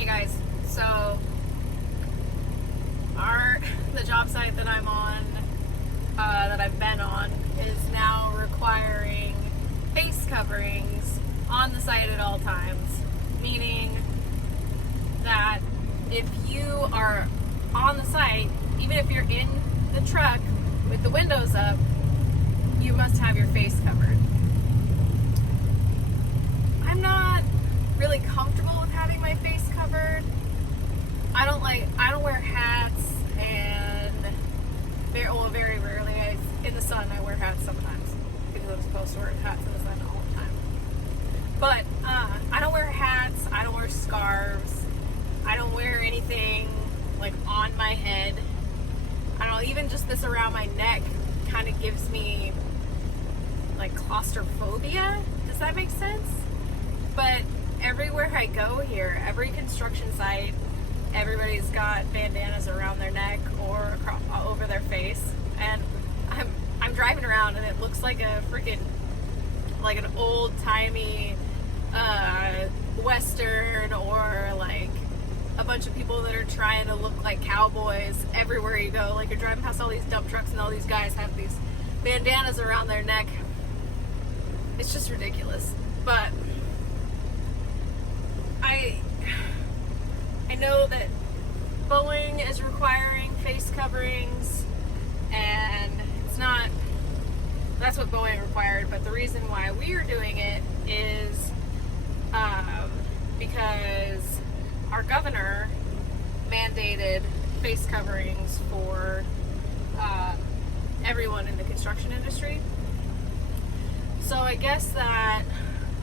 Hey guys, so the job site that I'm on, that I've been on, is now requiring face coverings on the site at all times, meaning that if you are on the site, even if you're in the truck with the windows up, you must have your face covered. I'm not really comfortable with having my face covered. I don't wear hats, and very rarely. In the sun, I wear hats sometimes because I'm supposed to wear hats in the sun all the time. But I don't wear hats. I don't wear scarves. I don't wear anything like on my head. I don't even just this around my neck kind of gives me like claustrophobia. Does that make sense? But everywhere I go here, every construction site, everybody's got bandanas around their neck or over their face, and I'm driving around and it looks like a freaking like an old timey western, or like a bunch of people that are trying to look like cowboys everywhere you go. Like you're driving past all these dump trucks and all these guys have these bandanas around their neck. It's just ridiculous. But I know that Boeing is requiring face coverings, and that's what Boeing required, but the reason why we are doing it is because our governor mandated face coverings for everyone in the construction industry. So I guess that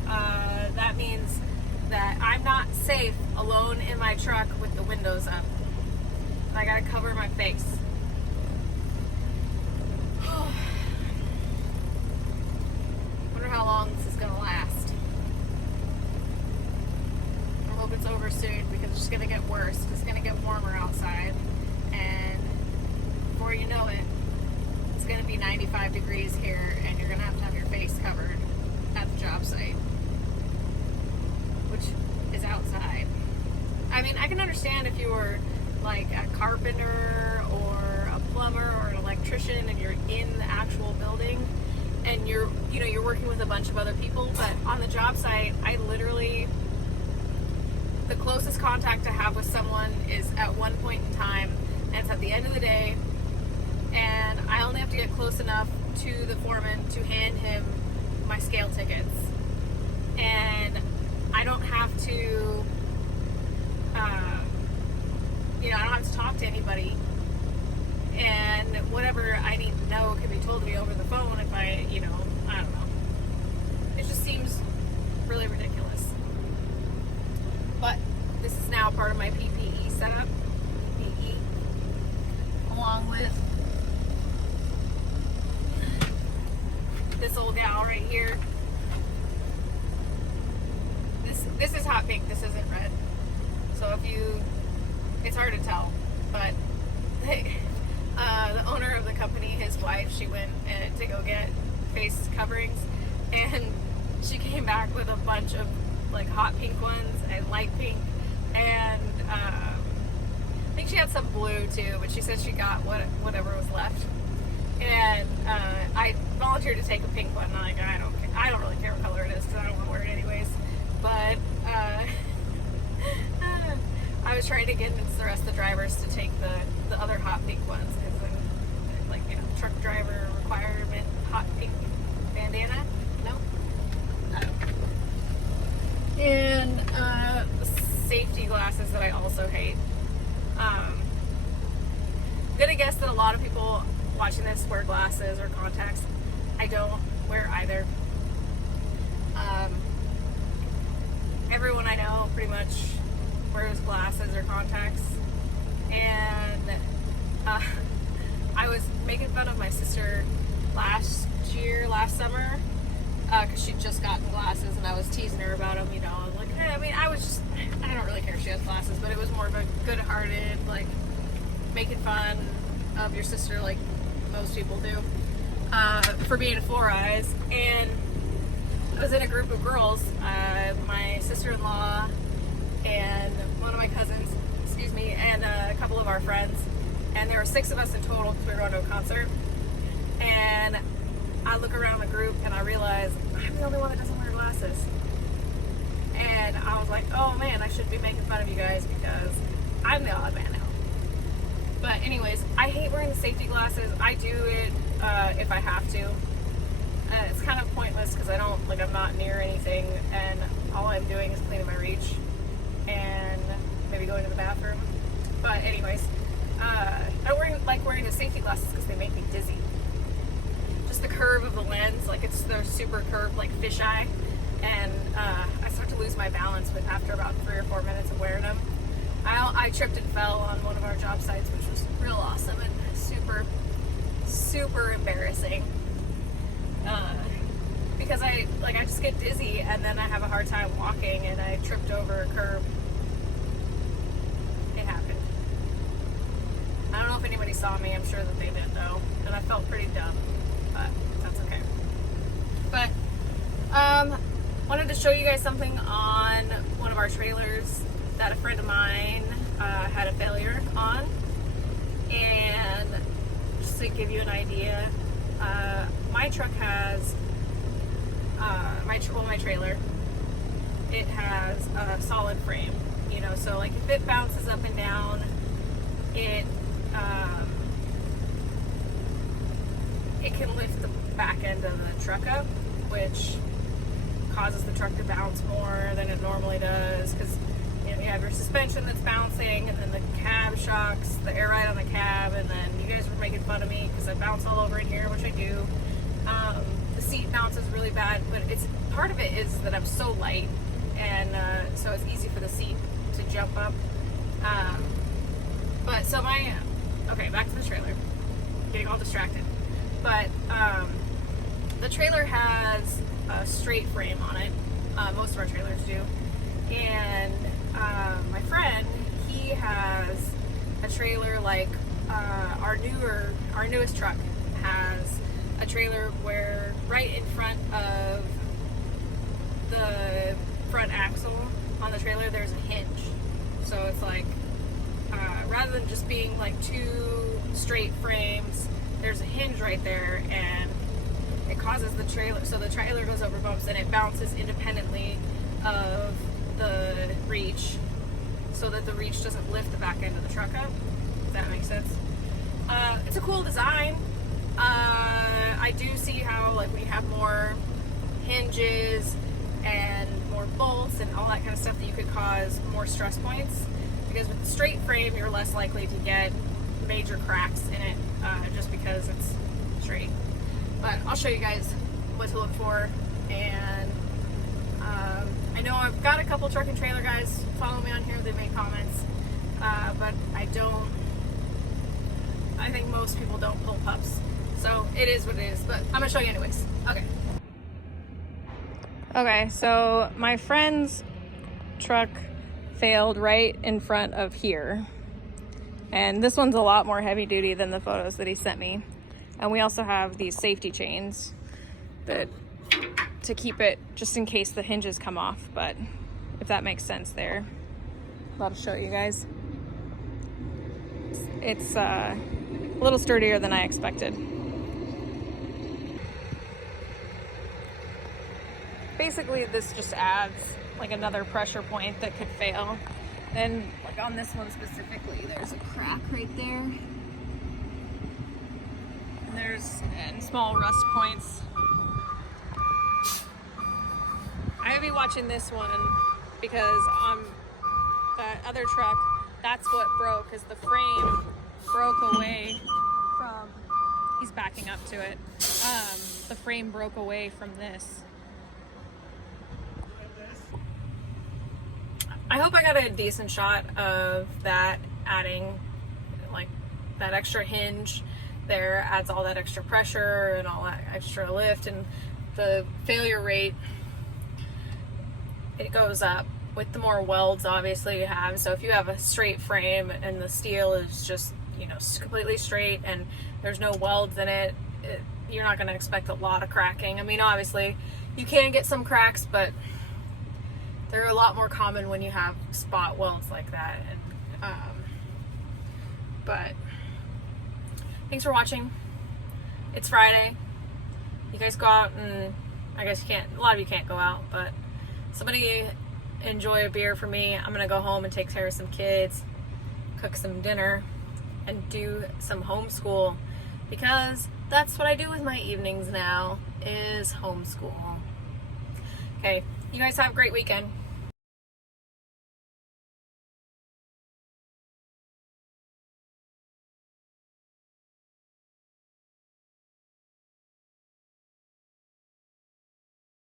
that means that I'm not safe alone in my truck with the windows up. I gotta cover my face. Wonder how long this is gonna last. I hope it's over soon because it's just gonna get worse. It's gonna get warmer outside, and before you know it, it's gonna be 95 degrees here, and you're gonna have your face covered at the job site, which is outside. I mean, I can understand if you were like a carpenter or a plumber or an electrician and you're in the actual building and you're working with a bunch of other people, but on the job site, the closest contact I have with someone is at one point in time, and it's at the end of the day, and I only have to get close enough to the foreman to hand him my scale tickets, and I don't have to I don't have to talk to anybody, and whatever I need to know can be told to me over the phone if I don't know. It just seems really ridiculous. But this is now part of my PPE setup. PPE, along with this old gal right here. This is hot pink. This isn't red. So it's hard to tell. But the owner of the company, his wife, she went to go get face coverings, and she came back with a bunch of like hot pink ones and light pink, and I think she had some blue too, but she said she got whatever was left. And I volunteered to take a pink one, and I'm like, I don't really care what color it is because I don't want to wear it anyways. But I was trying to convince the rest of the drivers to take the other hot pink ones because truck driver requirement hot pink bandana. No. And safety glasses that I also hate. I'm gonna guess that a lot of people watching this wear glasses or contacts. I don't wear either. Everyone I know pretty much wears glasses or contacts, and I was making fun of my sister last summer because she'd just gotten glasses, and I was teasing her about them. I'm like, hey, I don't really care if she has glasses, but it was more of a good-hearted, like, making fun of your sister like most people do for being four eyes. And I was in a group of girls, my sister-in-law and one of my of our friends, and there were 6 of us in total because we were going to a concert. And I look around the group and I realize I'm the only one that doesn't wear glasses. And I was like, oh man, I shouldn't be making fun of you guys because I'm the odd man out. But anyways, I hate wearing the safety glasses. I do it if I have to. It's kind of pointless because I'm not near anything, and all I'm doing is cleaning my reach and maybe going to the bathroom. But anyways, I don't like wearing the safety glasses because they make me dizzy. Just the curve of the lens, they're super curved, like fisheye, and I start to lose my balance after about 3 or 4 minutes of wearing them. I tripped and fell on one of our job sites, which was real awesome and super, super embarrassing. Because I just get dizzy and then I have a hard time walking and I tripped over a curb. It happened. I don't know if anybody saw me. I'm sure that they did though, and I felt pretty dumb, but that's okay. But wanted to show you guys something on one of our trailers that a friend of mine had a failure on, and just to give you an idea, my truck has my trailer, it has a solid frame, so like if it bounces up and down, it can lift the back end of the truck up, which causes the truck to bounce more than it normally does, because you have your suspension that's bouncing, and then the cab shocks, the air ride on the cab, and then you guys were making fun of me because I bounce all over in here, which I do. The seat bounces really bad, but part of it is that I'm so light, and so it's easy for the seat to jump up. Okay, back to the trailer. Getting all distracted. But the trailer has a straight frame on it. Most of our trailers do. And my friend, he has a trailer like our newest truck has a trailer where right in front of the front axle on the trailer there's a hinge. So it's like rather than just being like 2 straight frames, there's a hinge right there, and it causes the trailer, so the trailer goes over bumps and it bounces independently of the reach, so that the reach doesn't lift the back end of the truck up, if that makes sense. It's a cool design. I do see how, like, when you have more hinges and more bolts and all that kind of stuff, that you could cause more stress points, because with the straight frame you're less likely to get major cracks in it, just because it's straight. But I'll show you guys what to look for, and I know I've got a couple truck and trailer guys follow me on here, they make comments, but I think most people don't pull pups, so it is what it is, but I'm gonna show you anyways. Okay, so my friend's truck failed right in front of here, and this one's a lot more heavy duty than the photos that he sent me. And we also have these safety chains to keep it, just in case the hinges come off, but if that makes sense there. I'll show you guys. It's a little sturdier than I expected. Basically, this just adds like another pressure point that could fail. And like on this one specifically, there's a crack right there. There's small rust points. I would be watching this one because on that other truck, that's what broke, is the frame broke away from, he's backing up to it. The frame broke away from this. I hope I got a decent shot of that, adding like that extra hinge there adds all that extra pressure and all that extra lift, and the failure rate, it goes up with the more welds obviously you have. So if you have a straight frame and the steel is just, completely straight and there's no welds in it, you're not going to expect a lot of cracking. I mean, obviously you can get some cracks, but they're a lot more common when you have spot welds like that. And But thanks for watching. It's Friday. You guys go out and, I guess you can't, a lot of you can't go out, but somebody enjoy a beer for me. I'm gonna go home and take care of some kids, cook some dinner, and do some homeschool, because that's what I do with my evenings now, is homeschool. Okay, you guys have a great weekend.